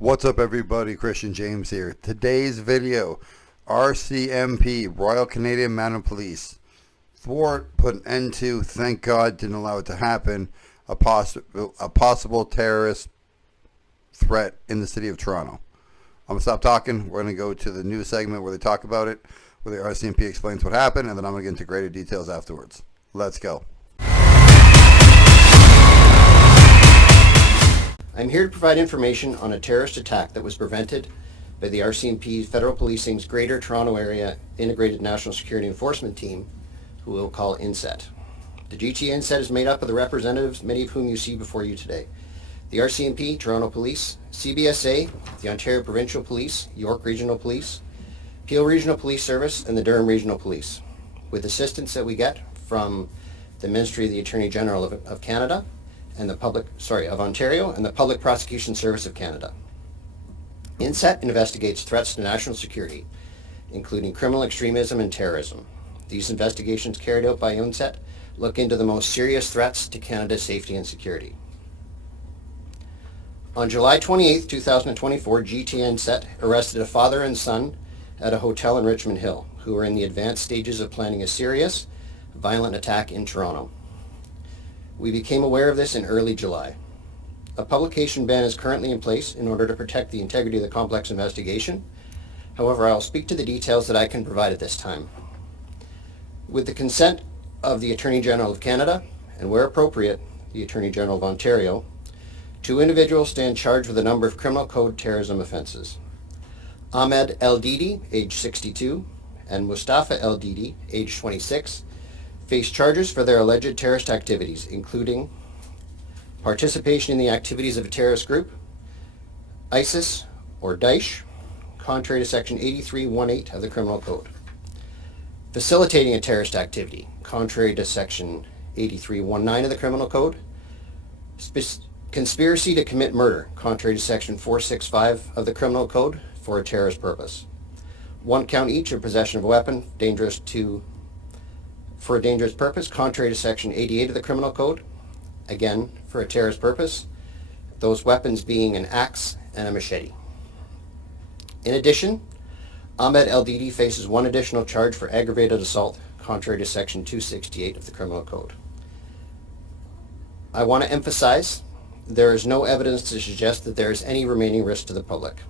What's up everybody, Christian James here. Today's video, RCMP, Royal Canadian Mounted Police. Thwart, put an end to, thank God didn't allow it to happen, a possible terrorist threat in the city of Toronto. I'm going to stop talking. We're going to go to the news segment where they talk about it, where the RCMP explains what happened, and then I'm going to get into greater details afterwards. Let's go. I'm here to provide information on a terrorist attack that was prevented by the RCMP Federal Policing's Greater Toronto Area Integrated National Security Enforcement Team, who we'll call INSET. The GTA INSET is made up of the representatives, many of whom you see before you today. The RCMP, Toronto Police, CBSA, the Ontario Provincial Police, York Regional Police, Peel Regional Police Service, and the Durham Regional Police, with assistance that we get from the Ministry of the Attorney General of Canada, and of Ontario, and the Public Prosecution Service of Canada. INSET investigates threats to national security, including criminal extremism and terrorism. These investigations carried out by INSET look into the most serious threats to Canada's safety and security. On July 28, 2024, GTA INSET arrested a father and son at a hotel in Richmond Hill who were in the advanced stages of planning a serious, violent attack in Toronto. We became aware of this in early July. A publication ban is currently in place in order to protect the integrity of the complex investigation. However, I will speak to the details that I can provide at this time. With the consent of the Attorney General of Canada, and where appropriate, the Attorney General of Ontario, two individuals stand charged with a number of criminal code terrorism offences. Ahmed El Didi, age 62, and Mustafa El Didi, age 26, face charges for their alleged terrorist activities, including participation in the activities of a terrorist group, ISIS or Daesh, contrary to Section 8318 of the Criminal Code, facilitating a terrorist activity, contrary to Section 8319 of the Criminal Code, conspiracy to commit murder, contrary to Section 465 of the Criminal Code for a terrorist purpose, one count each of possession of a weapon for a dangerous purpose, contrary to Section 88 of the Criminal Code, again, for a terrorist purpose, those weapons being an axe and a machete. In addition, Ahmed El Didi faces one additional charge for aggravated assault, contrary to Section 268 of the Criminal Code. I want to emphasize there is no evidence to suggest that there is any remaining risk to the public.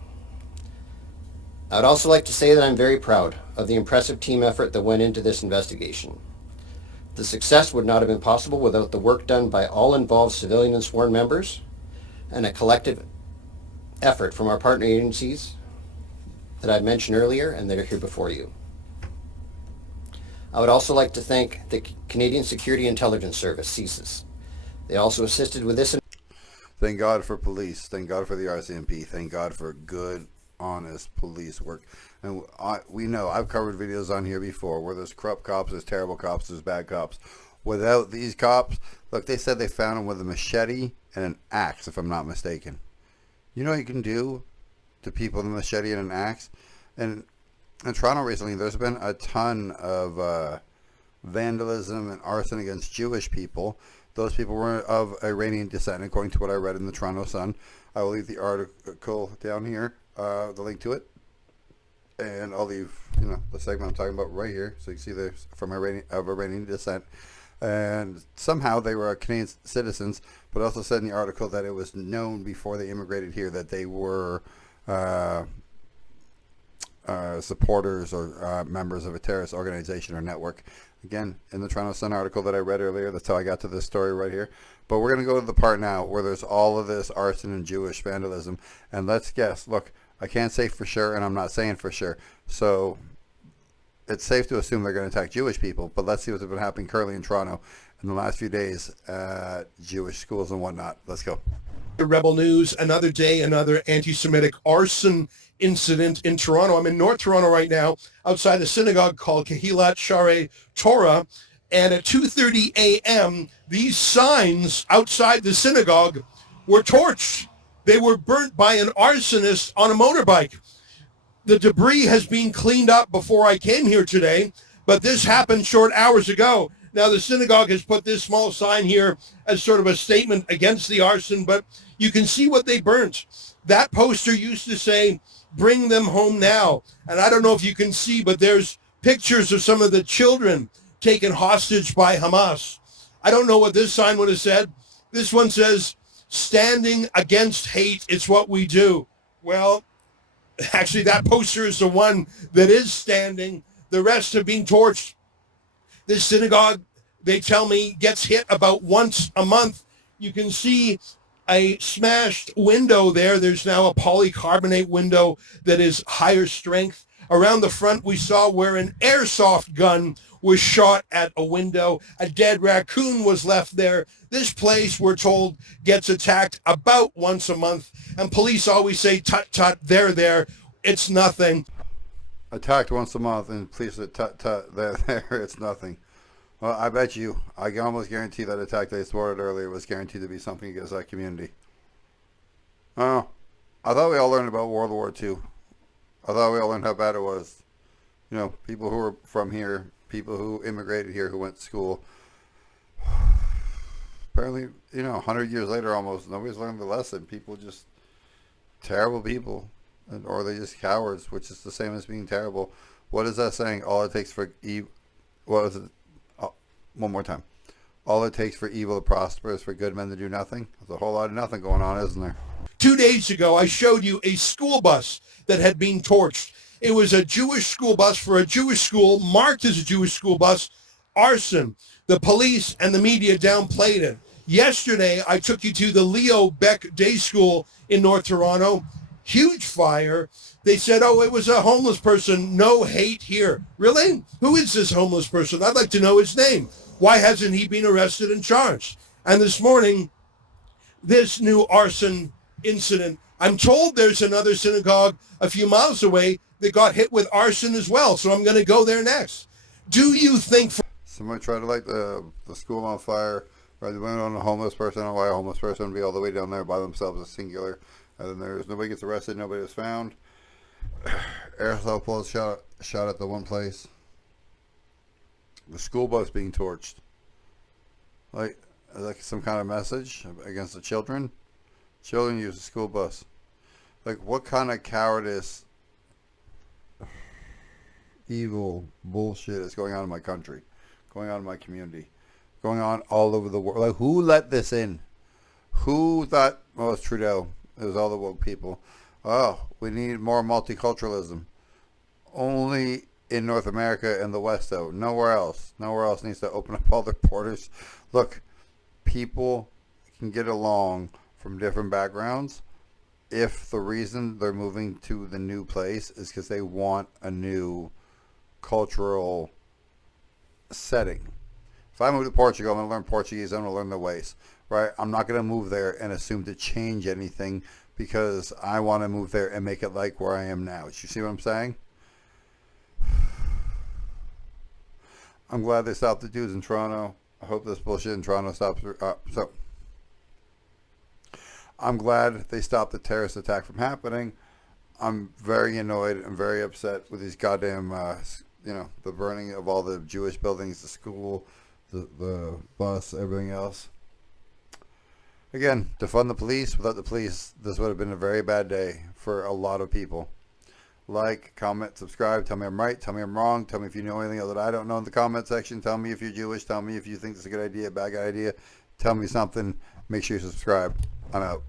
I would also like to say that I'm very proud of the impressive team effort that went into this investigation. The success would not have been possible without the work done by all involved civilian and sworn members and a collective effort from our partner agencies that I mentioned earlier and that are here before you. I would also like to thank the Canadian Security Intelligence Service, CSIS. They also assisted with this. Thank God for police. Thank God for the RCMP. Thank God for good, honest police work. And we know, I've covered videos on here before where there's corrupt cops, there's terrible cops, there's bad cops. Without these cops, look, they said they found him with a machete and an axe, if I'm not mistaken. You know what you can do to people with a machete and an axe? And in Toronto recently, there's been a ton of vandalism and arson against Jewish people. Those people were of Iranian descent, according to what I read in the Toronto Sun. I will leave the article down here, the link to it. And I'll leave, the segment I'm talking about right here, so you can see they're from Iranian descent. And somehow they were Canadian citizens, but also said in the article that it was known before they immigrated here that they were supporters or members of a terrorist organization or network. Again, in the Toronto Sun article that I read earlier, that's how I got to this story right here. But we're going to go to the part now where there's all of this arson and Jewish vandalism. And let's guess. Look, I can't say for sure, and I'm not saying for sure. So it's safe to assume they're going to attack Jewish people. But let's see what's been happening currently in Toronto in the last few days at Jewish schools and whatnot. Let's go. Rebel News, another day, another anti-Semitic arson incident in Toronto. I'm in North Toronto right now, outside a synagogue called Kehilat Sharei Torah, and at 2:30 a.m., these signs outside the synagogue were torched. They were burnt by an arsonist on a motorbike. The debris has been cleaned up before I came here today, but this happened short hours ago. Now, the synagogue has put this small sign here as sort of a statement against the arson, but you can see what they burnt. That poster used to say, "Bring them home now." And I don't know if you can see, but there's pictures of some of the children taken hostage by Hamas. I don't know what this sign would have said. This one says, "Standing against hate, it's what we do." Well, actually, that poster is the one that is standing. The rest have been torched. This synagogue, they tell me, gets hit about once a month. You can see a smashed window there. There's now a polycarbonate window that is higher strength. Around the front, we saw where an airsoft gun was shot at a window. A dead raccoon was left there. This place, we're told, gets attacked about once a month. And police always say, "Tut, tut, they're there. It's nothing." Attacked once a month, and police said, "Tut, tut, there, it's nothing." Well, I bet you, I can almost guarantee that attack they thwarted earlier was guaranteed to be something against that community. Oh, I thought we all learned about World War II. I thought we all learned how bad it was. You know, people who were from here, people who immigrated here, who went to school. Apparently, 100 years later almost, nobody's learned the lesson. People just, terrible people. Or they're just cowards, which is the same as being terrible. What is that saying? All it takes for evil... What is it? One more time. All it takes for evil to prosper is for good men to do nothing. There's a whole lot of nothing going on, isn't there? 2 days ago, I showed you a school bus that had been torched. It was a Jewish school bus for a Jewish school, marked as a Jewish school bus. Arson. The police and the media downplayed it. Yesterday, I took you to the Leo Beck Day School in North Toronto. Huge fire. They said, "Oh, it was a homeless person. No hate here." Really? Who is this homeless person? I'd like to know his name. Why hasn't he been arrested and charged? And this morning, this new arson incident. I'm told there's another synagogue a few miles away that got hit with arson as well. So I'm going to go there next. Do you think... Somebody tried to light the school on fire, right? They went on a homeless person. I don't know why a homeless person would be all the way down there by themselves, a singular. And then nobody gets arrested, nobody was found. Aerosol bullets shot at the one place. The school bus being torched. Like some kind of message against the children. Children use the school bus. Like, what kind of cowardice, evil bullshit is going on in my country, going on in my community, going on all over the world? Like, who let this in? Who thought? Well, it's Trudeau. It was all the woke people. Oh, we need more multiculturalism. Only in North America and the West, though. Nowhere else. Nowhere else needs to open up all their borders. Look, people can get along from different backgrounds if the reason they're moving to the new place is because they want a new cultural setting. If I move to Portugal, I'm going to learn Portuguese. I'm going to learn their ways. Right? I'm not going to move there and assume to change anything because I want to move there and make it like where I am now. You see what I'm saying? I'm glad they stopped the dudes in Toronto. I hope this bullshit in Toronto stops. I'm glad they stopped the terrorist attack from happening. I'm very annoyed and very upset with these goddamn, the burning of all the Jewish buildings, the school, the bus, everything else. Again, defund the police. Without the police, this would have been a very bad day for a lot of people. Like, comment, subscribe. Tell me I'm right. Tell me I'm wrong. Tell me if you know anything that I don't know in the comment section. Tell me if you're Jewish. Tell me if you think this is a good idea, bad idea. Tell me something. Make sure you subscribe. I'm out.